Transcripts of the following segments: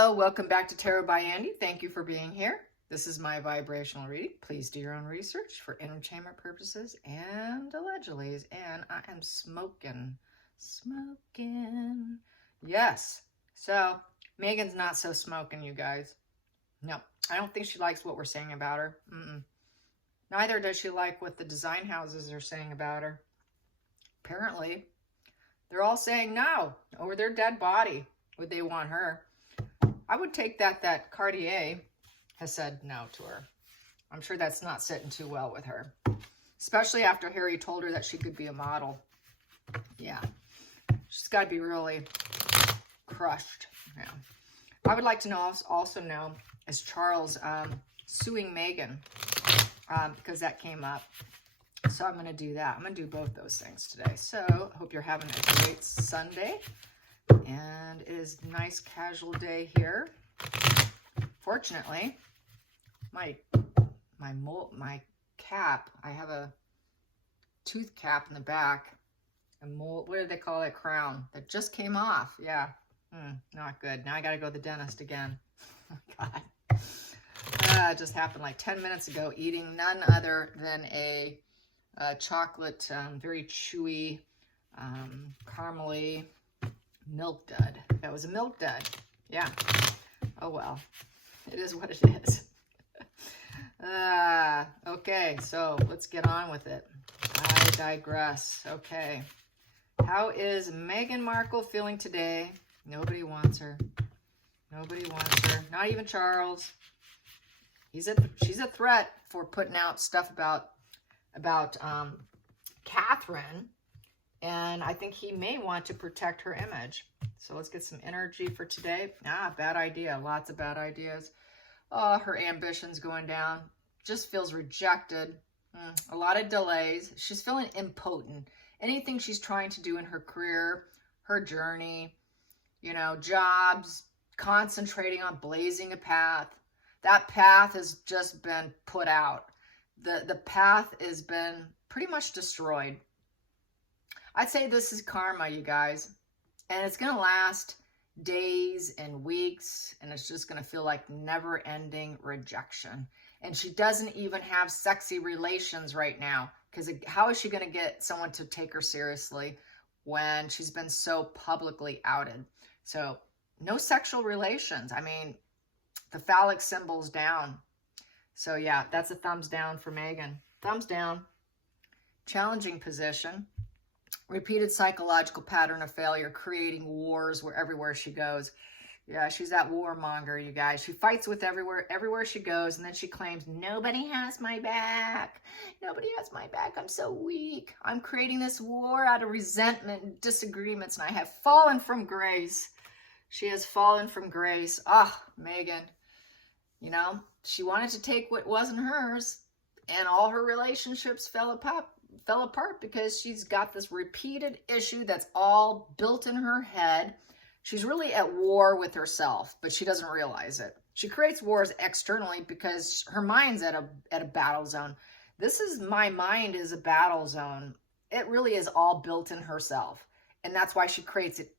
Hello, welcome back to Tarot by Andy. Thank you for being here. This is my vibrational reading. Please do your own research for entertainment purposes and allegedly. And I am smoking. Yes. So, Meghan's not so smoking, you guys. No, I don't think she likes what we're saying about her. Neither does she like what the design houses are saying about her. Apparently, they're all saying no over their dead body. Would they want her? I would take that Cartier has said no to her. I'm sure that's not sitting too well with her. Especially after Harry told her that she could be a model. Yeah. She's got to be really crushed. Yeah. I would like to also know, is Charles suing Meghan? Because that came up. So I'm going to do that. I'm going to do both those things today. So I hope you're having a great Sunday. And it is a nice casual day here. Fortunately, my cap, I have a tooth cap in the back. A mold, what do they call that, crown? That just came off. Yeah, not good. Now I got to go to the dentist again. Oh, God. It just happened like 10 minutes ago, eating none other than a chocolate, very chewy, caramely milk dud. That was a milk dud. Yeah. Oh, well. It is what it is. Okay, so let's get on with it. I digress. Okay. How is Meghan Markle feeling today? Nobody wants her. Nobody wants her. Not even Charles. She's a threat for putting out stuff about Catherine. And I think he may want to protect her image. So let's get some energy for today. Bad idea. Lots of bad ideas. Oh, her ambition's going down. Just feels rejected. A lot of delays. She's feeling impotent. Anything she's trying to do in her career, her journey, jobs, concentrating on blazing a path. That path has just been put out. The path has been pretty much destroyed. I'd say this is karma, you guys. And it's going to last days and weeks. And it's just going to feel like never-ending rejection. And she doesn't even have sexy relations right now. Because how is she going to get someone to take her seriously when she's been so publicly outed? So no sexual relations. I mean, the phallic symbol's down. So yeah, that's a thumbs down for Meghan. Thumbs down. Challenging position. Repeated psychological pattern of failure, creating wars everywhere she goes. Yeah, she's that warmonger, you guys. She fights with everywhere she goes, and then she claims, nobody has my back. Nobody has my back. I'm so weak. I'm creating this war out of resentment and disagreements, and I have fallen from grace. She has fallen from grace. Meghan. She wanted to take what wasn't hers, and all her relationships fell apart because she's got this repeated issue that's all built in her head. She's really at war with herself, but she doesn't realize it. She creates wars externally because her mind's at a battle zone. My mind is a battle zone. It really is all built in herself. And that's why she creates it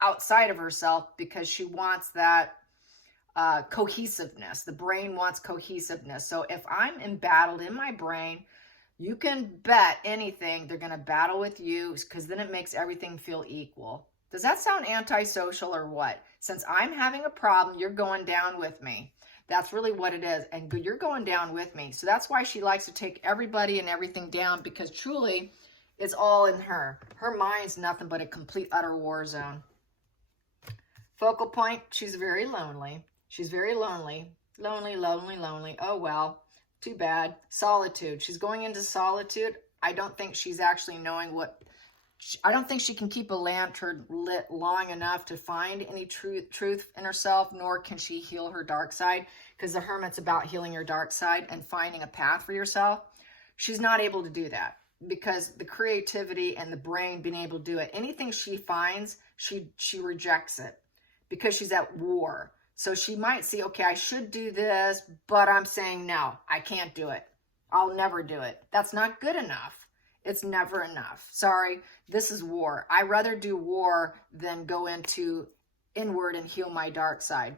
outside of herself, because she wants that cohesiveness. The brain wants cohesiveness. So if I'm embattled in my brain, you can bet anything they're going to battle with you, because then it makes everything feel equal. Does that sound antisocial or what? Since I'm having a problem, you're going down with me. That's really what it is. And you're going down with me. So that's why she likes to take everybody and everything down, because truly it's all in her. Her mind's nothing but a complete utter war zone. Focal point, she's very lonely. She's very lonely. Lonely. Oh, well. Too bad. Solitude. She's going into solitude. I don't think she's actually knowing I don't think she can keep a lantern lit long enough to find any truth in herself, nor can she heal her dark side, because the Hermit's about healing your dark side and finding a path for yourself. She's not able to do that because the creativity and the brain being able to do it. Anything she finds, she rejects it because she's at war. So she might see, okay, I should do this, but I'm saying, no, I can't do it. I'll never do it. That's not good enough. It's never enough. Sorry, this is war. I'd rather do war than go into inward and heal my dark side.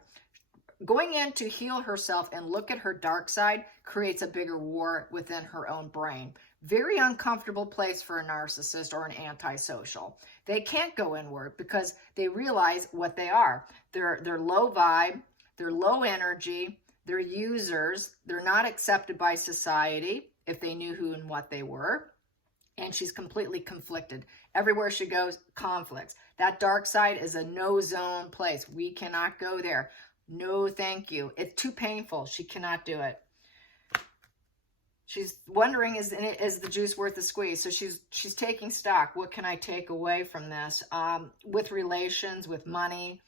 going in to heal herself and look at her dark side creates a bigger war within her own brain. Very uncomfortable place for a narcissist or an antisocial. They can't go inward because they realize what they are. They're low vibe, they're low energy, they're users, they're not accepted by society if they knew who and what they were. And she's completely conflicted. Everywhere she goes, conflicts. That dark side is a no-zone place. We cannot go there. No, thank you. It's too painful. She cannot do it. She's wondering, is the juice worth the squeeze? So she's taking stock. What can I take away from this? With relations, with money,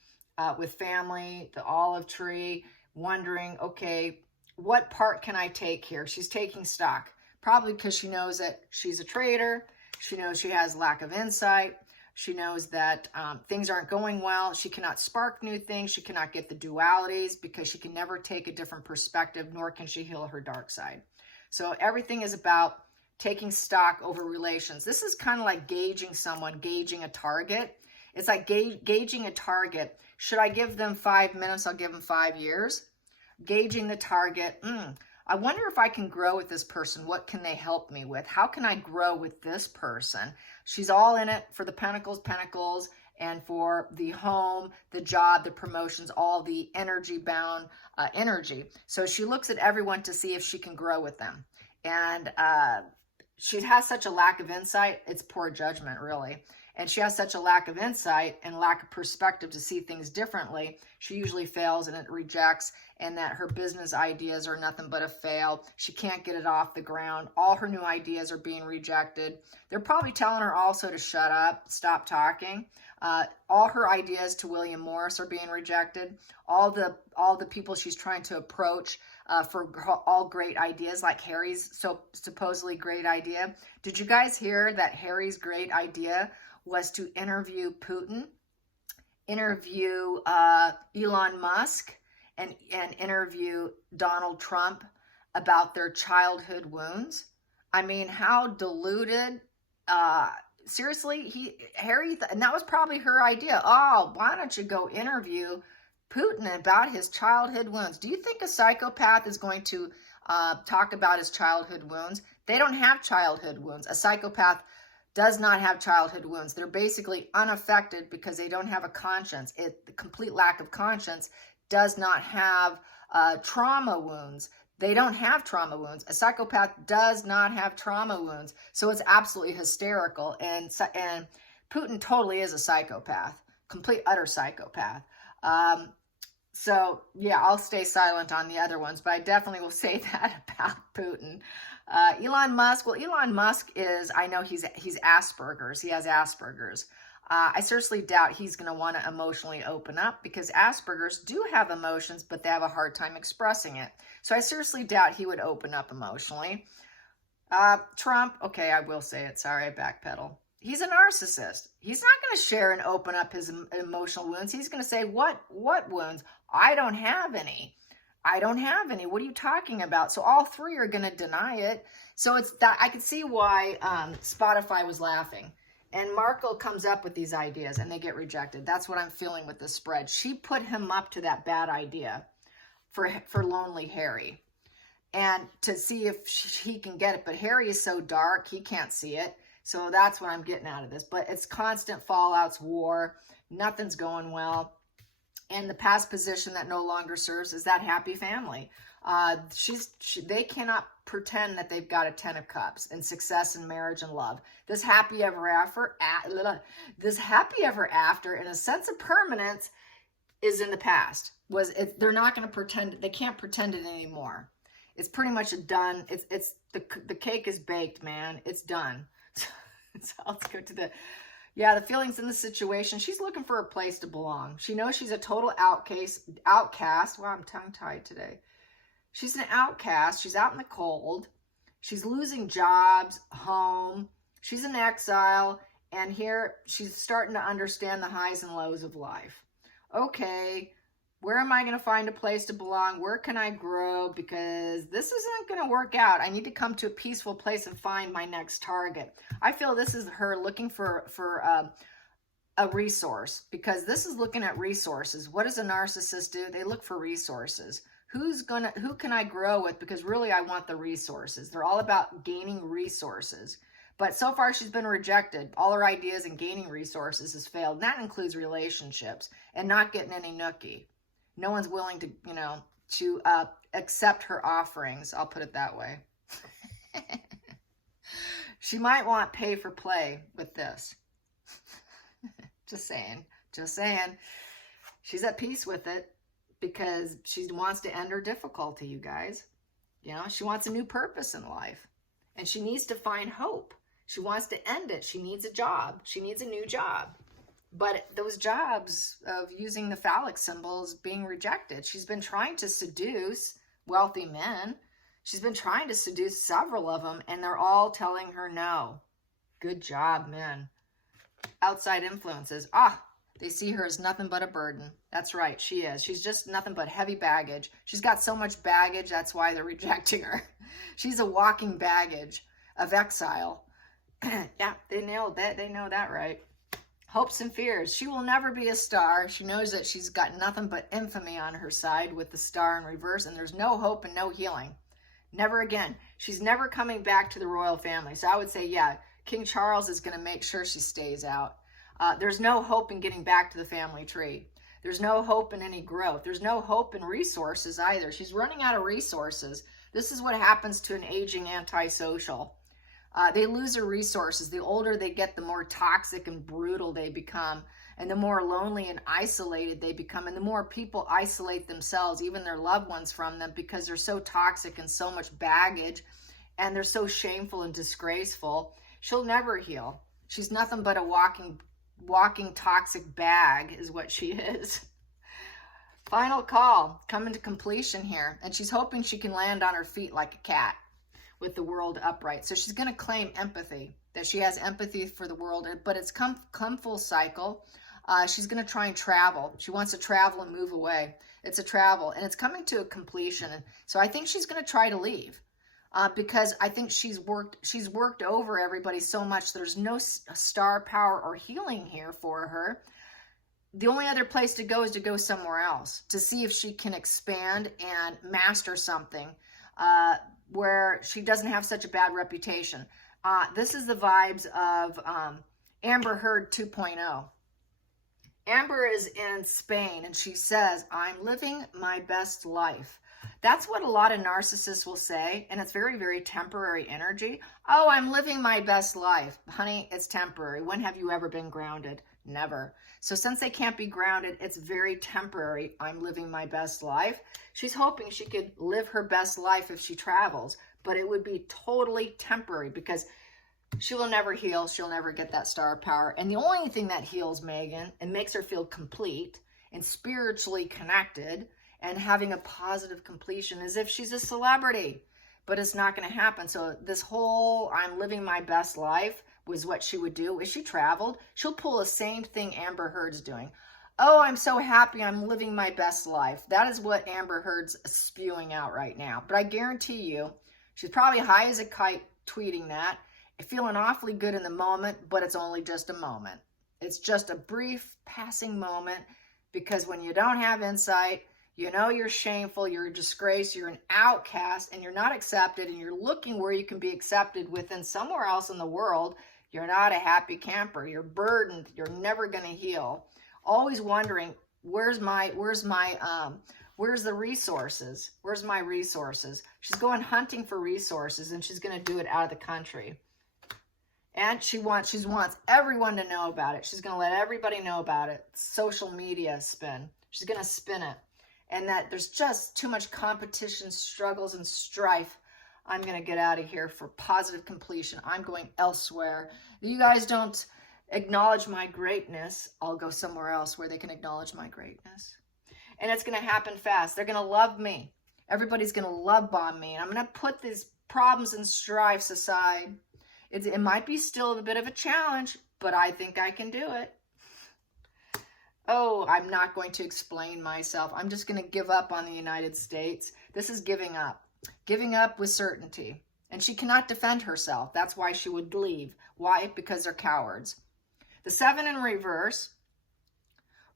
with family, the olive tree, wondering, okay, what part can I take here? She's taking stock. Probably because she knows that she's a traitor. She knows she has lack of insight. She knows that things aren't going well. She cannot spark new things. She cannot get the dualities because she can never take a different perspective, nor can she heal her dark side. So everything is about taking stock over relations. This is kind of like gauging someone, gauging a target. It's like gauging a target. Should I give them 5 minutes? I'll give them 5 years. Gauging the target. I wonder if I can grow with this person. What can they help me with? How can I grow with this person? She's all in it for the pentacles, and for the home, the job, the promotions, all the energy-bound energy. So she looks at everyone to see if she can grow with them. And she has such a lack of insight. It's poor judgment, really. And she has such a lack of insight and lack of perspective to see things differently. She usually fails and it rejects, and that her business ideas are nothing but a fail. She can't get it off the ground. All her new ideas are being rejected. They're probably telling her also to shut up, stop talking. All her ideas to William Morris are being rejected. All the people she's trying to approach for all great ideas, like Harry's supposedly great idea. Did you guys hear that Harry's great idea was to interview Putin, interview Elon Musk, and interview Donald Trump about their childhood wounds? I mean, how deluded. Seriously, Harry, and that was probably her idea. Oh, why don't you go interview Putin about his childhood wounds? Do you think a psychopath is going to talk about his childhood wounds? They don't have childhood wounds. A psychopath does not have childhood wounds. They're basically unaffected because they don't have a conscience. The complete lack of conscience does not have trauma wounds. They don't have trauma wounds. A psychopath does not have trauma wounds. So it's absolutely hysterical. And Putin totally is a psychopath, complete, utter psychopath. So yeah, I'll stay silent on the other ones, but I definitely will say that about Putin. Elon Musk, well, Elon Musk is, I know he's Asperger's. He has Asperger's. I seriously doubt he's going to want to emotionally open up because Asperger's do have emotions, but they have a hard time expressing it. So I seriously doubt he would open up emotionally. Trump, okay, I will say it. Sorry, I backpedal. He's a narcissist. He's not going to share and open up his emotional wounds. He's going to say, what wounds? I don't have any. I don't have any. What are you talking about? So all three are going to deny it. So it's that I could see why Spotify was laughing. And Markle comes up with these ideas and they get rejected. That's what I'm feeling with this spread. She put him up to that bad idea for Lonely Harry. And to see if he can get it. But Harry is so dark, he can't see it. So that's what I'm getting out of this. But it's constant fallouts, war. Nothing's going well. And the past position that no longer serves is that happy family. They cannot pretend that they've got a 10 of cups and success in marriage and love. This happy ever after, in a sense of permanence, is in the past. They're not going to pretend. They can't pretend it anymore. It's pretty much done. It's the cake is baked, man. It's done. So let's go to the feelings in the situation. She's looking for a place to belong. She knows she's a total outcast. Wow, I'm tongue-tied today. She's an outcast. She's out in the cold. She's losing jobs, home. She's in exile. And here she's starting to understand the highs and lows of life. Okay, where am I going to find a place to belong? Where can I grow? Because this isn't going to work out. I need to come to a peaceful place and find my next target. I feel this is her looking for a resource, because this is looking at resources. What does a narcissist do? They look for resources. Who can I grow with? Because really I want the resources. They're all about gaining resources. But so far she's been rejected. All her ideas in gaining resources has failed. And that includes relationships and not getting any nookie. No one's willing to, to accept her offerings. I'll put it that way. She might want pay for play with this. Just saying. Just saying. She's at peace with it because she wants to end her difficulty, you guys. She wants a new purpose in life. And she needs to find hope. She wants to end it. She needs a job. She needs a new job. But those jobs of using the phallic symbols being rejected. She's been trying to seduce wealthy men. She's been trying to seduce several of them, and they're all telling her no. Good job, men. Outside influences. They see her as nothing but a burden. That's right, she is. She's just nothing but heavy baggage. She's got so much baggage, that's why they're rejecting her. She's a walking baggage of exile. Yeah, they nailed that. They know that, right? Hopes and fears. She will never be a star. She knows that she's got nothing but infamy on her side with the star in reverse, and there's no hope and no healing. Never again. She's never coming back to the royal family. So I would say, yeah, King Charles is going to make sure she stays out. There's no hope in getting back to the family tree. There's no hope in any growth. There's no hope in resources either. She's running out of resources. This is what happens to an aging antisocial. They lose their resources. The older they get, the more toxic and brutal they become, and the more lonely and isolated they become, and the more people isolate themselves, even their loved ones, from them because they're so toxic and so much baggage, and they're so shameful and disgraceful. She'll never heal. She's nothing but a walking toxic bag is what she is. Final call, coming to completion here, and she's hoping she can land on her feet like a cat with the world upright. So she's going to claim empathy, that she has empathy for the world, but it's come full cycle. She's going to try and travel. She wants to travel and move away. It's a travel, and it's coming to a completion. So I think she's going to try to leave because I think she's worked over everybody so much. There's no star power or healing here for her. The only other place to go is to go somewhere else to see if she can expand and master something where she doesn't have such a bad reputation. This is the vibes of Amber Heard 2.0. Amber is in Spain, and she says, I'm living my best life. That's what a lot of narcissists will say, and it's very, very temporary energy. Oh, I'm living my best life. Honey, it's temporary. When have you ever been grounded? Never. So since they can't be grounded, it's very temporary. I'm living my best life. She's hoping she could live her best life if she travels, but it would be totally temporary because she will never heal. She'll never get that star power. And the only thing that heals Meghan and makes her feel complete and spiritually connected and having a positive completion is if she's a celebrity. But it's not going to happen. So this whole I'm living my best life was what she would do. If she traveled, she'll pull the same thing Amber Heard's doing. Oh, I'm so happy I'm living my best life. That is what Amber Heard's spewing out right now. But I guarantee you, she's probably high as a kite tweeting that, feeling awfully good in the moment, but it's only just a moment. It's just a brief passing moment because when you don't have insight, you know you're shameful, you're a disgrace, you're an outcast, and you're not accepted, and you're looking where you can be accepted within somewhere else in the world. You're not a happy camper. You're burdened. You're never going to heal. Always wondering, where's the resources? Where's my resources? She's going hunting for resources, and she's going to do it out of the country. And she wants everyone to know about it. She's going to let everybody know about it. Social media spin. She's going to spin it. And that there's just too much competition, struggles, and strife. I'm going to get out of here for positive completion. I'm going elsewhere. If you guys don't acknowledge my greatness, I'll go somewhere else where they can acknowledge my greatness. And it's going to happen fast. They're going to love me. Everybody's going to love bomb me. And I'm going to put these problems and strifes aside. It might be still a bit of a challenge, but I think I can do it. Oh, I'm not going to explain myself. I'm just going to give up on the United States. This is giving up. Giving up with certainty. And she cannot defend herself. That's why she would leave. Why? Because they're cowards. The 7 in reverse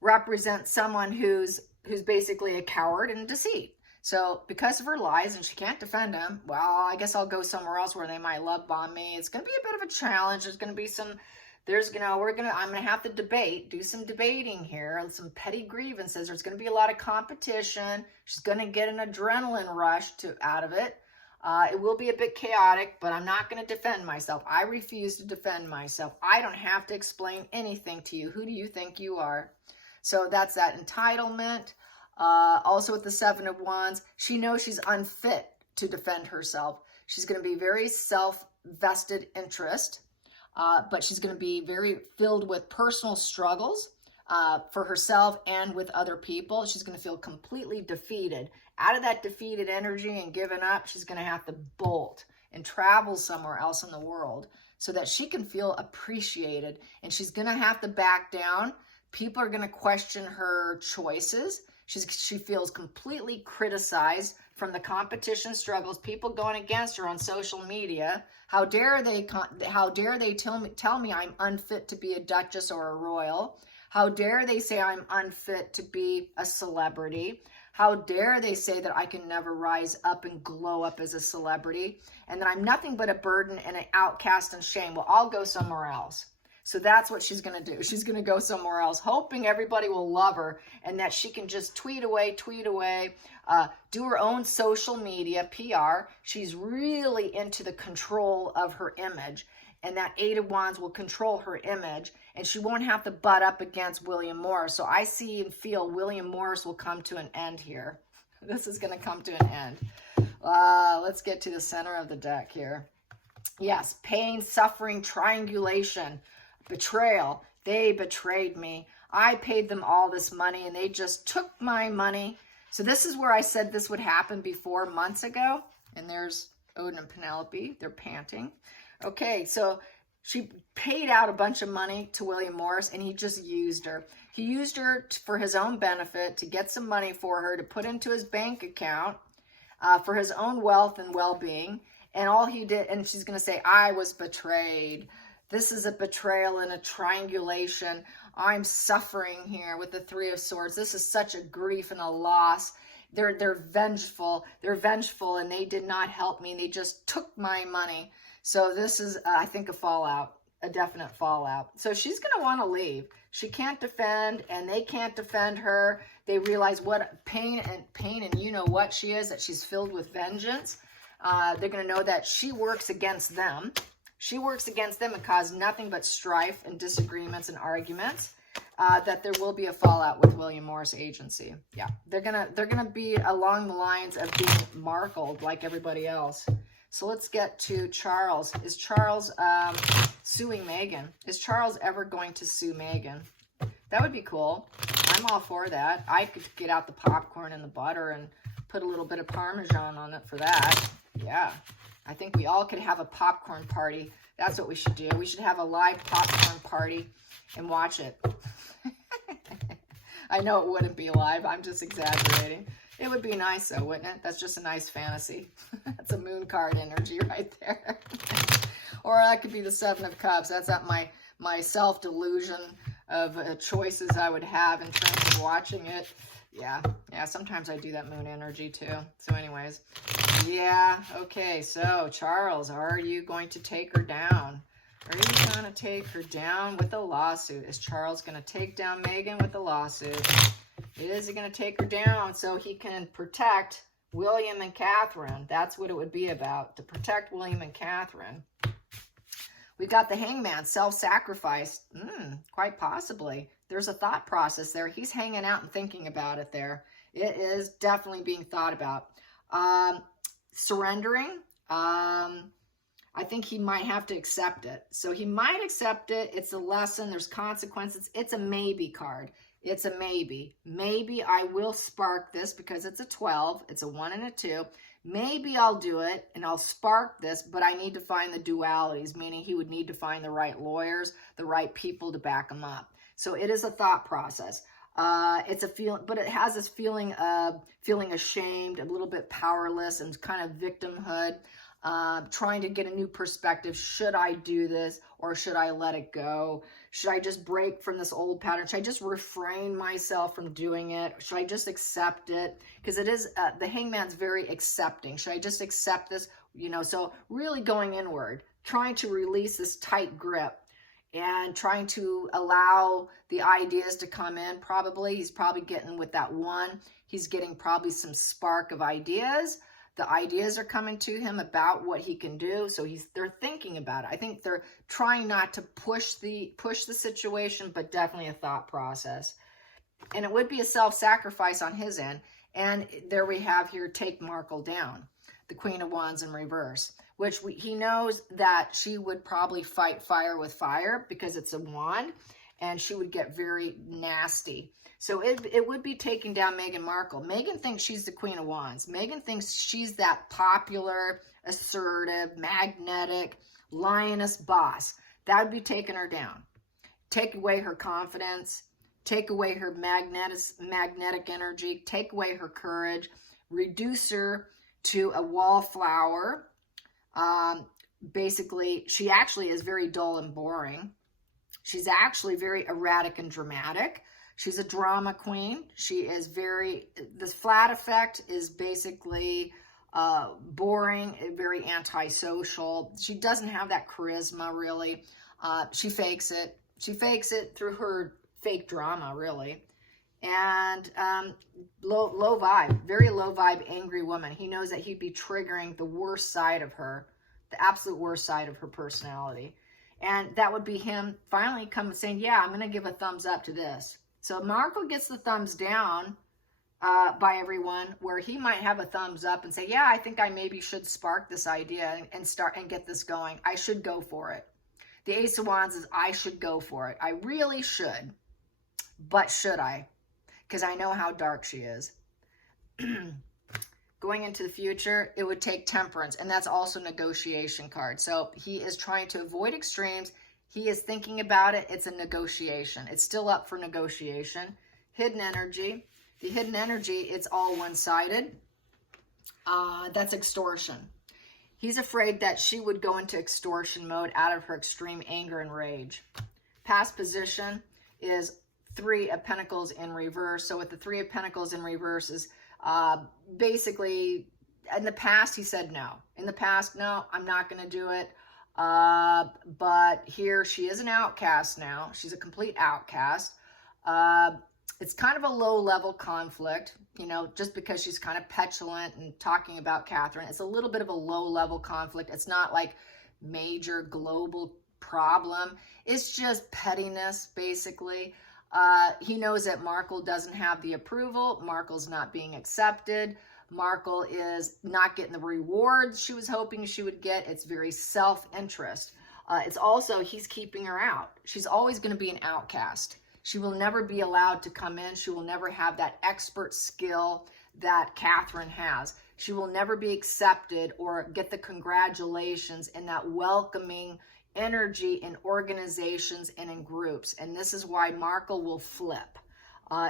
represents someone who's basically a coward and deceit. So because of her lies and she can't defend them, well, I guess I'll go somewhere else where they might love bomb me. It's going to be a bit of a challenge. There's going to be some, I'm going to have to do some debating here, some petty grievances. There's going to be a lot of competition. She's going to get an adrenaline rush out of it. It will be a bit chaotic, but I'm not going to defend myself. I refuse to defend myself. I don't have to explain anything to you. Who do you think you are? So that's that entitlement. Also with the 7 of Wands, she knows she's unfit to defend herself. She's going to be very self-vested interest, but she's going to be very filled with personal struggles for herself and with other people. She's going to feel completely defeated. Out of that defeated energy and given up, she's going to have to bolt and travel somewhere else in the world so that she can feel appreciated. And she's going to have to back down. People are going to question her choices. She feels completely criticized from the competition struggles, people going against her on social media. How dare they tell me I'm unfit to be a duchess or a royal? How dare they say I'm unfit to be a celebrity? How dare they say that I can never rise up and glow up as a celebrity and that I'm nothing but a burden and an outcast and shame? Well, I'll go somewhere else. So that's what she's going to do. She's going to go somewhere else, hoping everybody will love her and that she can just tweet away, do her own social media, PR. She's really into the control of her image, and that 8 of Wands will control her image, and she won't have to butt up against William Morris. So I see and feel William Morris will come to an end here. This is going to come to an end. Let's get to the center of the deck here. Yes, pain, suffering, triangulation. Betrayal. They betrayed me. I paid them all this money and they just took my money. So this is where I said this would happen before months ago. And there's Odin and Penelope. They're panting. Okay, so she paid out a bunch of money to William Morris and he just used her. He used her for his own benefit, to get some money for her, to put into his bank account for his own wealth and well-being. And all he did, and she's going to say, I was betrayed. This is a betrayal and a triangulation. I'm suffering here with the 3 of Swords. This is such a grief and a loss. They're vengeful. They're vengeful, and they did not help me. They just took my money. So this is, I think, a fallout, a definite fallout. So she's going to want to leave. She can't defend, and they can't defend her. They realize what pain, and you know what she is, that she's filled with vengeance. They're going to know that she works against them. She works against them and caused nothing but strife and disagreements and arguments. That there will be a fallout with William Morris agency. Yeah, they're gonna be along the lines of being markled like everybody else. So let's get to Charles. Is Charles suing Meghan? Is Charles ever going to sue Meghan? That would be cool. I'm all for that. I could get out the popcorn and the butter and put a little bit of Parmesan on it for that. Yeah. I think we all could have a popcorn party. That's what we should do. We should have a live popcorn party and watch it. I know it wouldn't be live. I'm just exaggerating. It would be nice though, wouldn't it? That's just a nice fantasy. That's a moon card energy right there. Or that could be the 7 of Cups. That's not my self-delusion of choices I would have in terms of watching it. Yeah, sometimes I do that moon energy too. So anyways, yeah, okay, so Charles, are you going to take her down? Are you going to take her down with a lawsuit? Is Charles going to take down Meghan with a lawsuit? Is he going to take her down so he can protect William and Catherine? That's what it would be about, to protect William and Catherine. We've got the Hangman, self-sacrifice. Quite possibly. There's a thought process there. He's hanging out and thinking about it there. It is definitely being thought about. Surrendering. I think he might have to accept it. So he might accept it. It's a lesson. There's consequences. It's a maybe card. It's a maybe. Maybe I will spark this because it's a 12. It's a 1 and a 2. Maybe I'll do it and I'll spark this, but I need to find the dualities, meaning he would need to find the right lawyers, the right people to back him up. So it is a thought process. It's a feeling, but it has this feeling of feeling ashamed, a little bit powerless, and kind of victimhood. trying to get a new perspective. Should I do this or should I let it go? Should I just break from this old pattern? Should I just refrain myself from doing it? Should I just accept it? Because it is, the Hangman's very accepting. Should I just accept this? You know, so really going inward, trying to release this tight grip and trying to allow the ideas to come in. Probably, he's probably getting with that one. He's getting probably some spark of ideas. The ideas are coming to him about what he can do. So they're thinking about it. I think they're trying not to push the situation, but definitely a thought process. And it would be a self-sacrifice on his end. And there we have here, take Markle down, the Queen of Wands in reverse, which he knows that she would probably fight fire with fire because it's a wand and she would get very nasty. So it would be taking down Meghan Markle. Meghan thinks she's the Queen of Wands. Meghan thinks she's that popular, assertive, magnetic, lioness boss. That would be taking her down. Take away her confidence, take away her magnetic energy, take away her courage, reduce her to a wallflower. Basically, she actually is very dull and boring. She's actually very erratic and dramatic. She's a drama queen. She is the flat effect is basically boring, very antisocial. She doesn't have that charisma, really. She fakes it. She fakes it through her fake drama, really. And low vibe, very low vibe, angry woman. He knows that he'd be triggering the worst side of her, the absolute worst side of her personality. And that would be him finally coming saying, yeah, I'm going to give a thumbs up to this. So Markle gets the thumbs down by everyone, where he might have a thumbs up and say, yeah, I think I maybe should spark this idea and start and get this going. I should go for it. The Ace of Wands is, I should go for it. I really should. But should I? Because I know how dark she is. Going into the future, it would take Temperance, and that's also a negotiation card. So he is trying to avoid extremes. He is thinking about it. It's a negotiation. It's still up for negotiation. Hidden energy. The hidden energy, it's all one-sided. That's extortion. He's afraid that she would go into extortion mode out of her extreme anger and rage. Past position is 3 of Pentacles in reverse. So with the 3 of Pentacles in reverse is basically, in the past, he said no. In the past, no, I'm not going to do it. But here she is an outcast now. She's a complete outcast. It's kind of a low-level conflict, you know, just because she's kind of petulant and talking about Catherine. It's a little bit of a low-level conflict. It's not like major global problem. It's just pettiness, basically. He knows that Markle doesn't have the approval. Markle's not being accepted. Markle is not getting the rewards she was hoping she would get. It's very self-interest. It's also, he's keeping her out. She's always going to be an outcast. She will never be allowed to come in. She will never have that expert skill that Catherine has. She will never be accepted or get the congratulations and that welcoming energy in organizations and in groups. And this is why Markle will flip.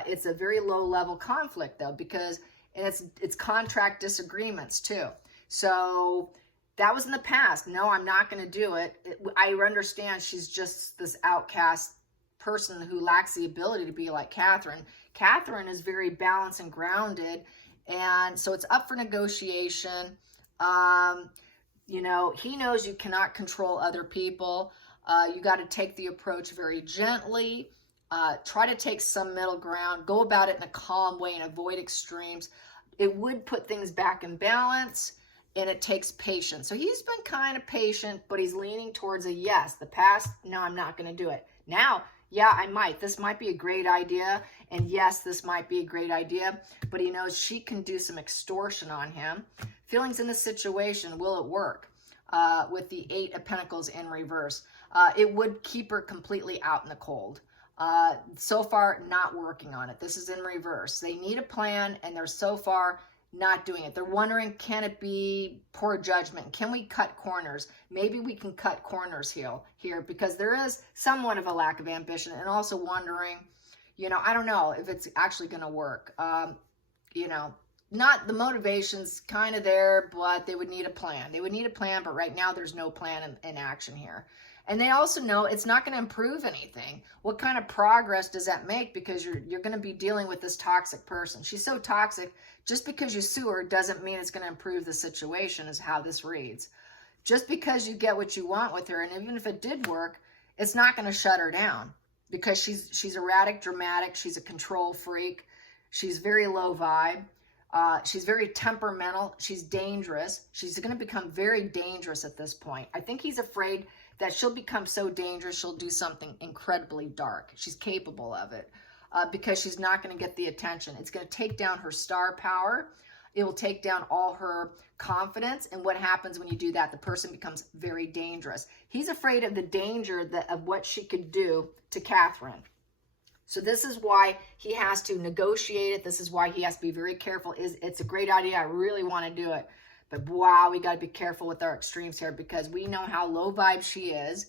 It's a very low-level conflict, though, because it's contract disagreements, too. So that was in the past. No, I'm not going to do it. I understand she's just this outcast person who lacks the ability to be like Catherine. Catherine is very balanced and grounded, and so it's up for negotiation. You know, he knows you cannot control other people. You got to take the approach very gently. Try to take some middle ground. Go about it in a calm way and avoid extremes. It would put things back in balance, and it takes patience. So he's been kind of patient, but he's leaning towards a yes. The past, no, I'm not going to do it. Now, yeah, I might. This might be a great idea. And yes, this might be a great idea. But he knows she can do some extortion on him. Feelings in this situation, will it work? With the 8 of Pentacles in reverse. It would keep her completely out in the cold. So far, not working on it. This is in reverse. They need a plan, and they're so far not doing it. They're wondering, can it be poor judgment? Can we cut corners? Maybe we can cut corners here because there is somewhat of a lack of ambition, and also wondering, you know, I don't know if it's actually going to work. You know, not, the motivation's kind of there, but they would need a plan. They would need a plan, but right now there's no plan in action here. And they also know it's not going to improve anything. What kind of progress does that make? Because you're going to be dealing with this toxic person. She's so toxic, just because you sue her doesn't mean it's going to improve the situation, is how this reads. Just because you get what you want with her, and even if it did work, it's not going to shut her down, because she's erratic, dramatic, she's a control freak, she's very low vibe, she's very temperamental, she's dangerous, she's going to become very dangerous at this point. I think he's afraid that she'll become so dangerous, she'll do something incredibly dark. She's capable of it, because she's not going to get the attention. It's going to take down her star power. It will take down all her confidence. And what happens when you do that? The person becomes very dangerous. He's afraid of the danger of what she could do to Catherine. So this is why he has to negotiate it. This is why he has to be very careful. It's a great idea. I really want to do it. But wow, we got to be careful with our extremes here, because we know how low vibe she is,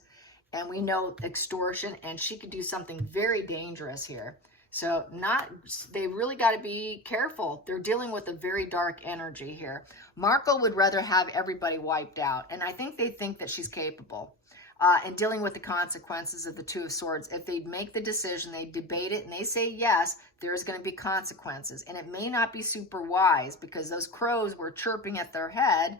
and we know extortion, and she could do something very dangerous here. So they really got to be careful. They're dealing with a very dark energy here. Markle would rather have everybody wiped out, and I think they think that she's capable. And dealing with the consequences of the Two of Swords. If they make the decision, they debate it, and they say yes, there's going to be consequences. And it may not be super wise, because those crows were chirping at their head,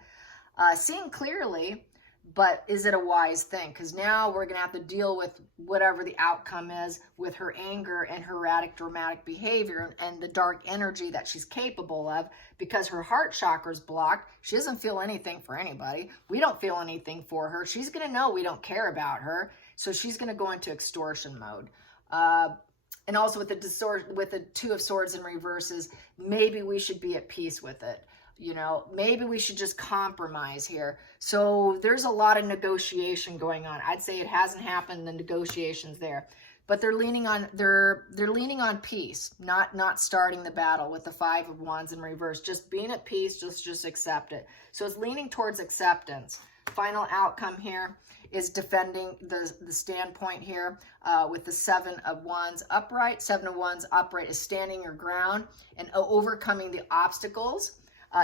seeing clearly, but is it a wise thing? Because now we're going to have to deal with whatever the outcome is with her anger and her erratic, dramatic behavior and the dark energy that she's capable of, because her heart chakra is blocked. She doesn't feel anything for anybody. We don't feel anything for her. She's going to know we don't care about her. So she's going to go into extortion mode. And also with the Two of Swords in reverses, maybe we should be at peace with it. You know, maybe we should just compromise here. So there's a lot of negotiation going on. I'd say it hasn't happened, the negotiations there. But they're leaning on leaning on peace, not starting the battle with the Five of Wands in reverse. Just being at peace, just accept it. So it's leaning towards acceptance. Final outcome here is defending the standpoint here with the Seven of Wands upright. Seven of Wands upright is standing your ground and overcoming the obstacles.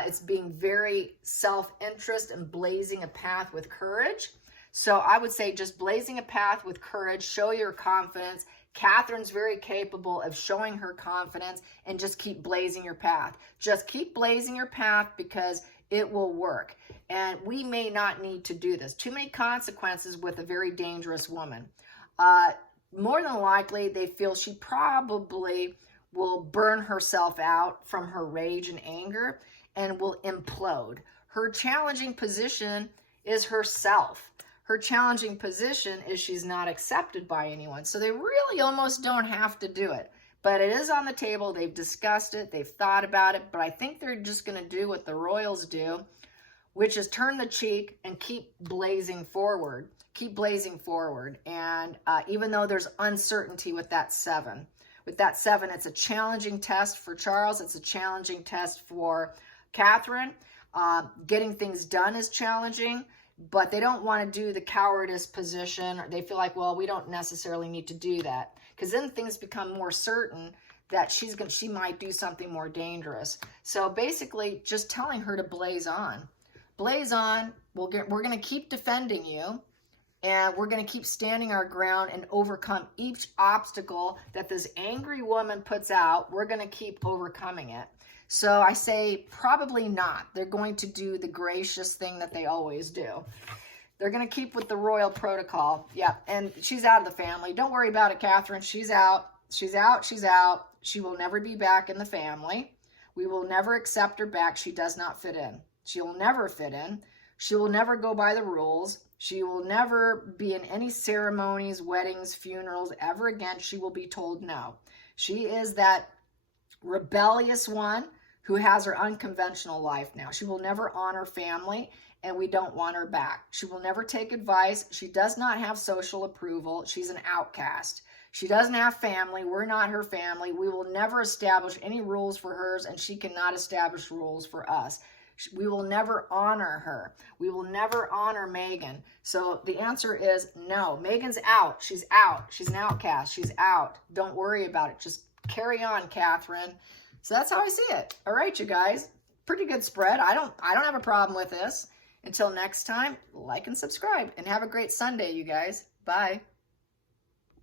It's being very self-interest and blazing a path with courage. So I would say just blazing a path with courage, show your confidence. Catherine's very capable of showing her confidence, and just keep blazing your path. Just keep blazing your path, because it will work. And we may not need to do this. Too many consequences with a very dangerous woman. More than likely, they feel she probably will burn herself out from her rage and anger, and will implode. Her challenging position is herself. Her challenging position is she's not accepted by anyone. So they really almost don't have to do it. But it is on the table. They've discussed it. They've thought about it. But I think they're just going to do what the royals do, which is turn the cheek and keep blazing forward. Keep blazing forward. And even though there's uncertainty with that seven. With that seven, it's a challenging test for Charles. It's a challenging test for Catherine. Getting things done is challenging, but they don't want to do the cowardice position, or they feel like, well, we don't necessarily need to do that, because then things become more certain that she might do something more dangerous. So basically, just telling her to blaze on. Blaze on. We're going to keep defending you, and we're going to keep standing our ground and overcome each obstacle that this angry woman puts out. We're going to keep overcoming it. So I say probably not. They're going to do the gracious thing that they always do. They're going to keep with the royal protocol. Yeah, and she's out of the family. Don't worry about it, Catherine. She's out. She's out. She's out. She will never be back in the family. We will never accept her back. She does not fit in. She will never fit in. She will never go by the rules. She will never be in any ceremonies, weddings, funerals ever again. She will be told no. She is that rebellious one who has her unconventional life now. She will never honor family, and we don't want her back. She will never take advice. She does not have social approval. She's an outcast. She doesn't have family. We're not her family. We will never establish any rules for hers, and she cannot establish rules for us. We will never honor her. We will never honor Meghan. So the answer is no. Meghan's out. She's out. She's an outcast. She's out. Don't worry about it. Just carry on, Catherine. So that's how I see it. All right, you guys. Pretty good spread. I don't have a problem with this. Until next time, like and subscribe. And have a great Sunday, you guys. Bye.